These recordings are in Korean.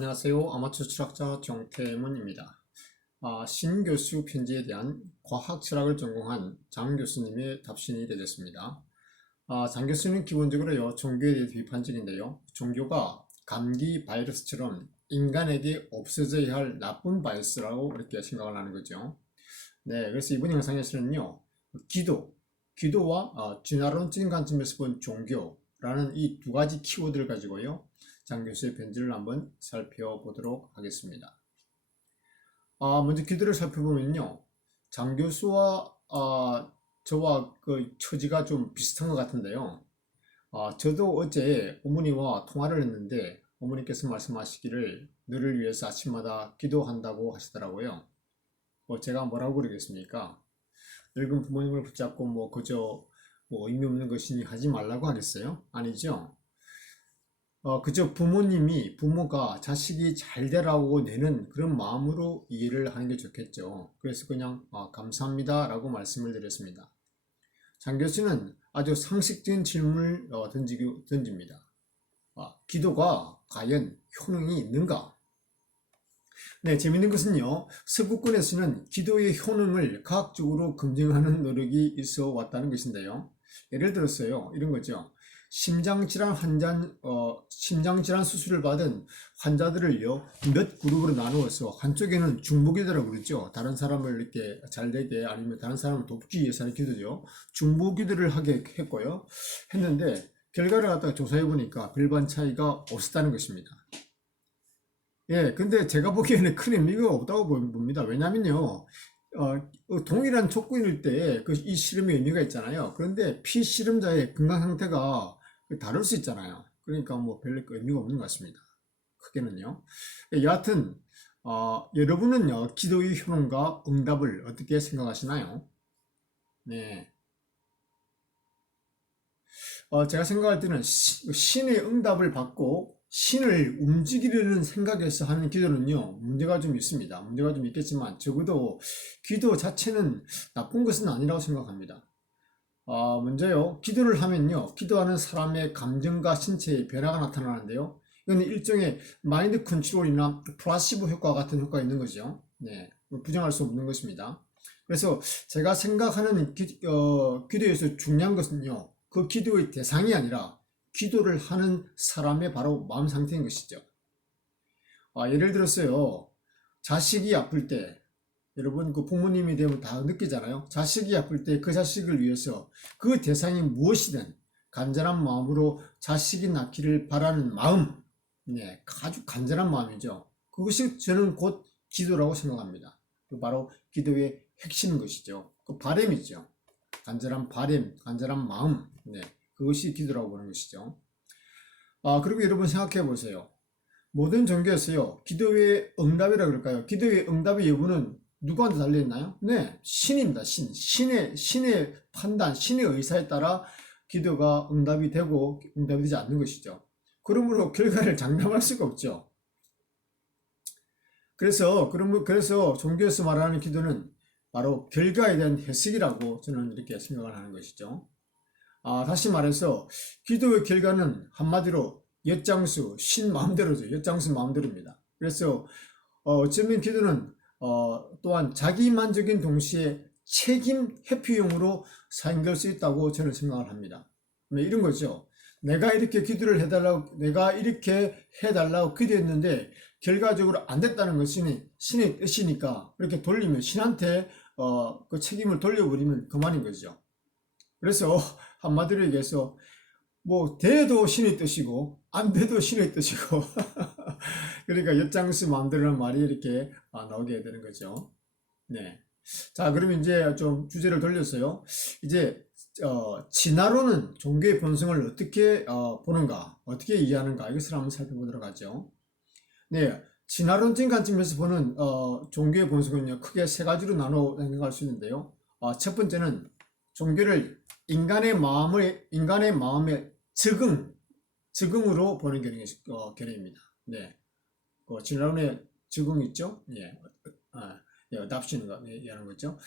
안녕하세요. 아마추어 철학자 정태문입니다. 신교수 편지에 대한 과학 철학을 전공한 장 교수님의 답신이 되겠습니다. 장 교수는 기본적으로요, 종교에 대해 비판적인데요. 종교가 감기 바이러스처럼 인간에게 없어져야 할 나쁜 바이러스라고 이렇게 생각을 하는 거죠. 네, 그래서 이번 영상에서는요, 기도와 진화론적인 관점에서 본 종교라는 이 두 가지 키워드를 가지고요, 장 교수의 편지를 한번 살펴보도록 하겠습니다. 먼저 기도를 살펴보면요, 장 교수와 저와 그 처지가 좀 비슷한 것 같은데요. 저도 어제 어머니와 통화를 했는데 어머니께서 말씀하시기를 너를 위해서 아침마다 기도한다고 하시더라고요. 제가 뭐라고 그러겠습니까? 늙은 부모님을 붙잡고 그저 의미 없는 것이니 하지 말라고 하겠어요? 아니죠. 그저 부모가 자식이 잘 되라고 내는 그런 마음으로 이해를 하는 게 좋겠죠. 그래서 그냥 감사합니다 라고 말씀을 드렸습니다. 장 교수는 아주 상식적인 질문을 던집니다. 기도가 과연 효능이 있는가? 네, 재밌는 것은요, 서구권에서는 기도의 효능을 과학적으로 검증하는 노력이 있어 왔다는 것인데요. 예를 들어서요, 이런 거죠. 심장질환 수술을 받은 환자들을요, 몇 그룹으로 나누어서 한쪽에는 중보기도라고 그러죠. 다른 사람을 이렇게 잘 되게, 아니면 다른 사람을 돕기 위해서 하는 기도죠. 중보기도를 하게 했고요. 했는데, 결과를 갖다가 조사해 보니까 별반 차이가 없었다는 것입니다. 예, 근데 제가 보기에는 큰 의미가 없다고 봅니다. 왜냐면요, 동일한 촉구일 때 이 실험의 의미가 있잖아요. 그런데 피실험자의 건강 상태가 다를 수 있잖아요. 그러니까 별로 의미가 없는 것 같습니다. 크게는요. 여하튼, 여러분은요, 기도의 효능과 응답을 어떻게 생각하시나요? 네. 제가 생각할 때는 신의 응답을 받고 신을 움직이려는 생각에서 하는 기도는요, 문제가 좀 있습니다. 문제가 좀 있겠지만, 적어도 기도 자체는 나쁜 것은 아니라고 생각합니다. 먼저요, 기도를 하면요, 기도하는 사람의 감정과 신체의 변화가 나타나는데요. 이건 일종의 마인드 컨트롤이나 플라시보 효과 같은 효과가 있는 거죠. 네, 부정할 수 없는 것입니다. 그래서 제가 생각하는 기도에서 중요한 것은요, 그 기도의 대상이 아니라 기도를 하는 사람의 바로 마음 상태인 것이죠. 예를 들었어요. 자식이 아플 때, 여러분 그 부모님이 되면 다 느끼잖아요. 자식이 아플 때 그 자식을 위해서 그 대상이 무엇이든 간절한 마음으로 자식이 낫기를 바라는 마음, 네, 아주 간절한 마음이죠. 그것이 저는 곧 기도라고 생각합니다. 바로 기도의 핵심인 것이죠. 그 바람이죠. 간절한 바람, 간절한 마음, 네, 그것이 기도라고 보는 것이죠. 그리고 여러분 생각해 보세요. 모든 종교에서요, 기도의 응답이라 그럴까요? 기도의 응답의 여부는 누구한테 달려있나요? 네, 신입니다. 신의 판단, 신의 의사에 따라 기도가 응답이 되고 응답이 되지 않는 것이죠. 그러므로 결과를 장담할 수가 없죠. 그래서 종교에서 말하는 기도는 바로 결과에 대한 해석이라고 저는 이렇게 생각을 하는 것이죠. 다시 말해서 기도의 결과는 한마디로 엿장수, 신 마음대로죠. 엿장수 마음대로입니다. 그래서 어쩌면 기도는 또한 자기만족인 동시에 책임 회피용으로 사용될 수 있다고 저는 생각을 합니다. 이런 거죠. 내가 이렇게 해달라고 기도했는데 결과적으로 안 됐다는 것이 신의 뜻이니까 이렇게 돌리면 신한테 그 책임을 돌려버리면 그만인 거죠. 그래서 한마디로 얘기해서 돼도 신의 뜻이고 안 돼도 신의 뜻이고 그러니까 엿장수 마음대로라는 말이 이렇게 나오게 되는 거죠. 네. 자, 그러면 이제 좀 주제를 돌렸어요. 이제 진화론은 종교의 본성을 어떻게 보는가, 어떻게 이해하는가, 이것을 한번 살펴보도록 하죠. 네, 진화론적인 관점에서 보는 종교의 본성은요, 크게 세 가지로 나눠 생각할 수 있는데요. 첫 번째는 종교를 인간의 마음의 적응으로 보는 견해입니다. 네, 진화론의 적응 있죠? 예, adoption가 얘기하는 거죠.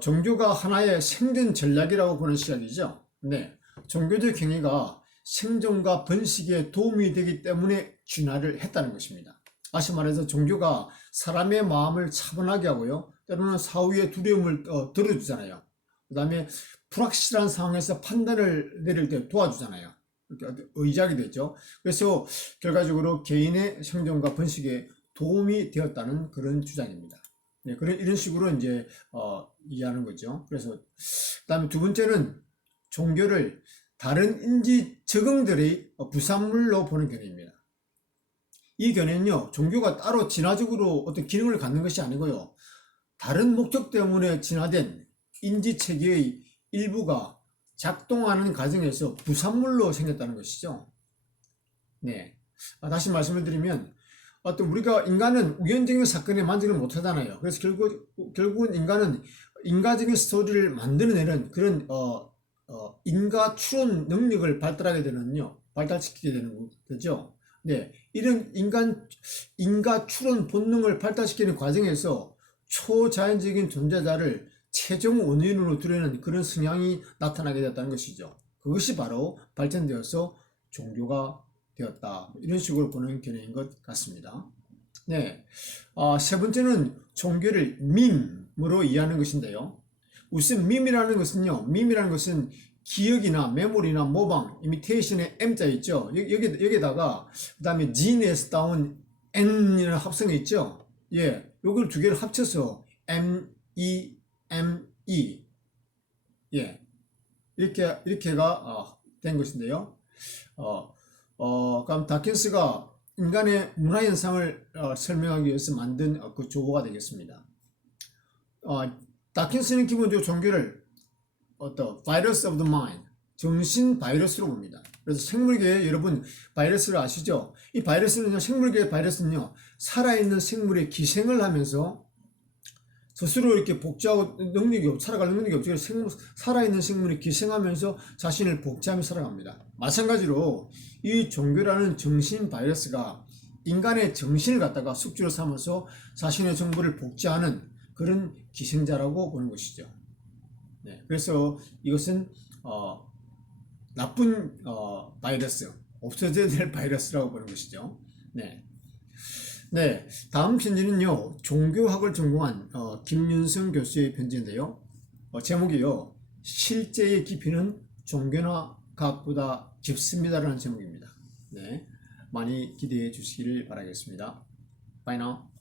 종교가 하나의 생존 전략이라고 보는 시각이죠. 네, 종교적 행위가 생존과 번식에 도움이 되기 때문에 진화를 했다는 것입니다. 다시 말해서 종교가 사람의 마음을 차분하게 하고요. 때로는 사후의 두려움을 덜어주잖아요. 그 다음에 불확실한 상황에서 판단을 내릴 때 도와주잖아요. 이렇게 의지하게 되죠. 그래서 결과적으로 개인의 생존과 번식에 도움이 되었다는 그런 주장입니다. 네, 이런 식으로 이제 이해하는 거죠. 그래서 그다음에 두 번째는 종교를 다른 인지 적응들의 부산물로 보는 견해입니다. 이 견해는요, 종교가 따로 진화적으로 어떤 기능을 갖는 것이 아니고요, 다른 목적 때문에 진화된 인지 체계의 일부가 작동하는 과정에서 부산물로 생겼다는 것이죠. 네. 다시 말씀을 드리면, 어떤 우리가 인간은 우연적인 사건에 만족을 못 하잖아요. 그래서 결국은 인간은 인과적인 스토리를 만들어내는 그런, 인과 추론 능력을 발달시키게 되는 거죠. 네. 이런 인과 추론 본능을 발달시키는 과정에서 초자연적인 존재자를 최종 원인으로 두려는 그런 성향이 나타나게 되었다는 것이죠. 그것이 바로 발전되어서 종교가 되었다. 이런 식으로 보는 견해인 것 같습니다. 네. 세 번째는 종교를 밈으로 이해하는 것인데요. 우선 밈이라는 것은 기억이나 메모리나 모방, 이미테이션의 M자 있죠. 여기다가 그 다음에 gene에서 따온 N이라는 합성이 있죠. 예, 요걸 두 개를 합쳐서 MEME, 예, 이렇게가 된 것인데요. 그럼 다킨스가 인간의 문화 현상을 설명하기 위해서 만든 그 조어가 되겠습니다. 다킨스는 기본적으로 종교를 바이러스 오브 더 마인드, 정신 바이러스로 봅니다. 그래서 생물계에 여러분 바이러스를 아시죠? 이 바이러스는요, 생물계의 바이러스는요, 살아있는 생물의 기생을 하면서 스스로 이렇게 복제하고 살아갈 능력이 없죠. 살아있는 생물이 기생하면서 자신을 복제하며 살아갑니다. 마찬가지로 이 종교라는 정신 바이러스가 인간의 정신을 갖다가 숙주로 삼아서 자신의 정보를 복제하는 그런 기생자라고 보는 것이죠. 네, 그래서 이것은 나쁜 바이러스, 없어져야 될 바이러스라고 보는 것이죠. 네. 네, 다음 편지는요, 종교학을 전공한 김윤성 교수의 편지인데요. 제목이요, 실제의 깊이는 종교나 과학보다 깊습니다라는 제목입니다. 네, 많이 기대해 주시길 바라겠습니다. Bye now.